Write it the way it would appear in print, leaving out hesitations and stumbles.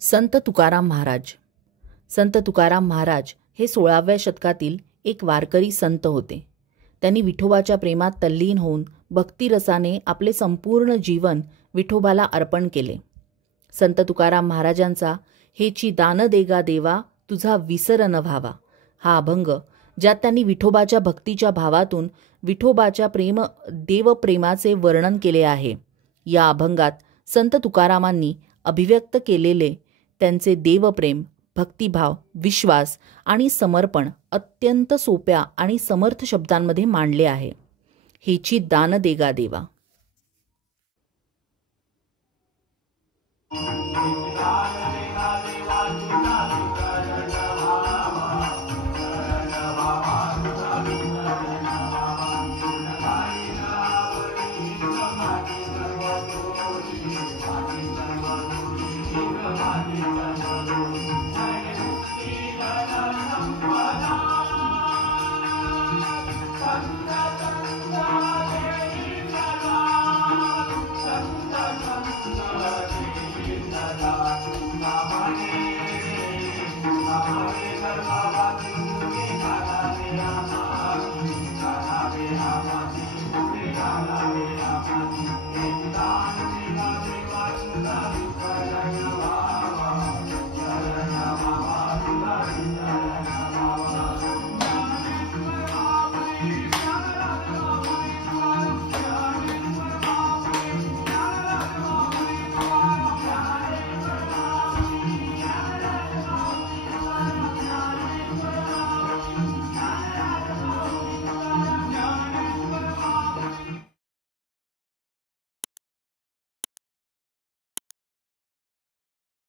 संत तुकाराम महाराज. संत तुकाराम महाराज हे 16व्या शतकातील एक वारकरी संत होते. त्यांनी विठोबाच्या प्रेमात तल्लीन होऊन भक्तिरसाने आपले संपूर्ण जीवन विठोबाला अर्पण केले. संत तुकाराम महाराजांचा हेची दान देगा देवा तुझा विसर न व्हावा हा अभंग, ज्यात त्यांनी विठोबाच्या भक्तीच्या भावातून विठोबाच्या देवप्रेमाचे वर्णन केले आहे. या अभंगात संत तुकारामांनी अभिव्यक्त केलेले त्यांचे देवप्रेम, भक्तिभाव, विश्वास आणि समर्पण अत्यंत सोप्या आणि समर्थ शब्दांमध्ये मांडले आहे. हेची दान देगा देवा.